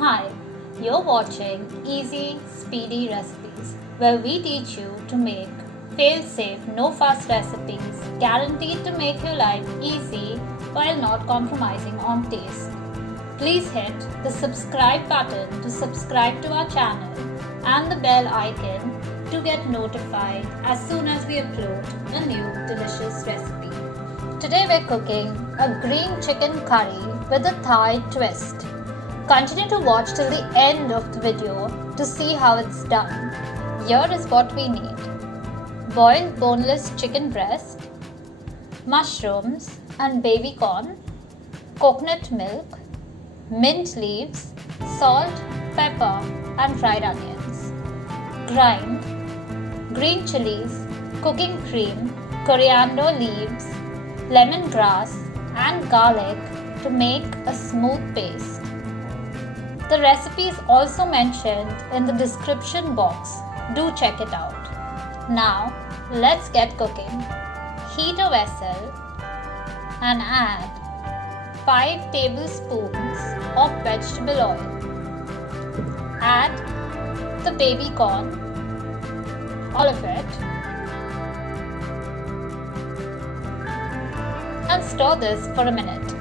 Hi, you're watching Easy Speedy Recipes, where we teach you to make fail-safe, no-fuss recipes guaranteed to make your life easy while not compromising on taste. Please hit the subscribe button to subscribe to our channel and the bell icon to get notified as soon as we upload a new delicious recipe. Today we're cooking a green chicken curry with a Thai twist. Continue to watch till the end of the video to see how it's done. Here is what we need: boiled boneless chicken breast, mushrooms and baby corn, coconut milk, mint leaves, salt, pepper and fried onions. Grind green chilies, cooking cream, coriander leaves, lemongrass and garlic to make a smooth paste. The recipe is also mentioned in the description box. Do check it out. Now, let's get cooking. Heat a vessel and add 5 tablespoons of vegetable oil. Add the baby corn, all of it, and stir this for a minute.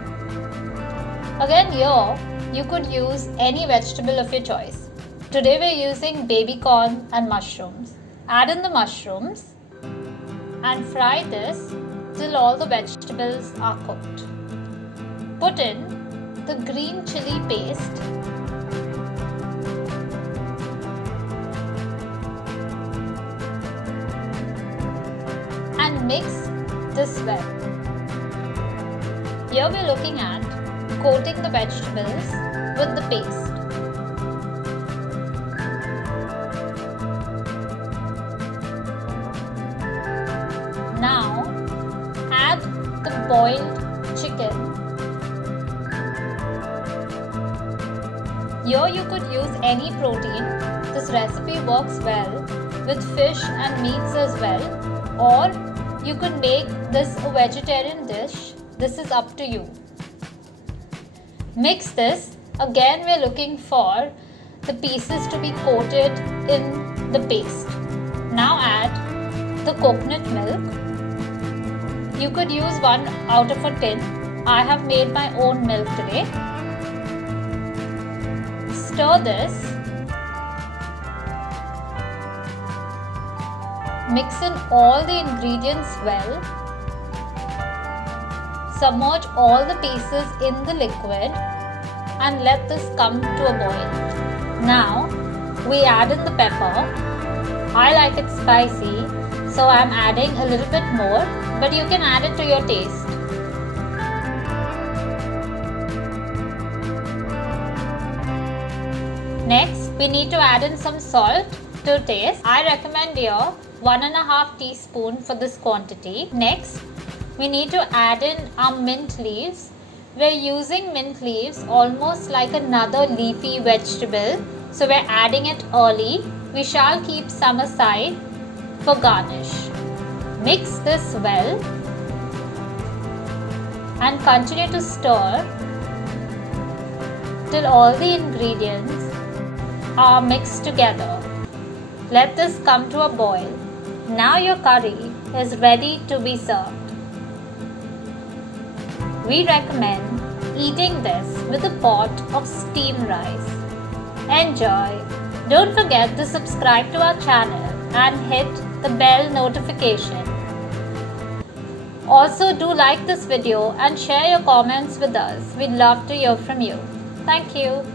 Again, here you could use any vegetable of your choice. Today we're using baby corn and mushrooms. Add in the mushrooms and fry this till all the vegetables are cooked. Put in the green chili paste and mix this well. Here we're looking at coating the vegetables with the paste. Now add the boiled chicken. Here you could use any protein. This recipe works well with fish and meats as well, or you could make this a vegetarian dish. This is up to you. Mix this. Again, we're looking for the pieces to be coated in the paste. Now add the coconut milk. You could use one out of a tin. I have made my own milk today. Stir this. Mix in all the ingredients well. Submerge all the pieces in the liquid and let this come to a boil. Now we add in the pepper. I like it spicy, so I am adding a little bit more, but you can add it to your taste. Next, we need to add in some salt to taste. I recommend here 1.5 teaspoons for this quantity. Next, we need to add in our mint leaves. We're using mint leaves almost like another leafy vegetable, so we're adding it early. We shall keep some aside for garnish. Mix this well and continue to stir till all the ingredients are mixed together. Let this come to a boil. Now your curry is ready to be served. We recommend eating this with a pot of steamed rice. Enjoy! Don't forget to subscribe to our channel and hit the bell notification. Also, do like this video and share your comments with us. We'd love to hear from you. Thank you.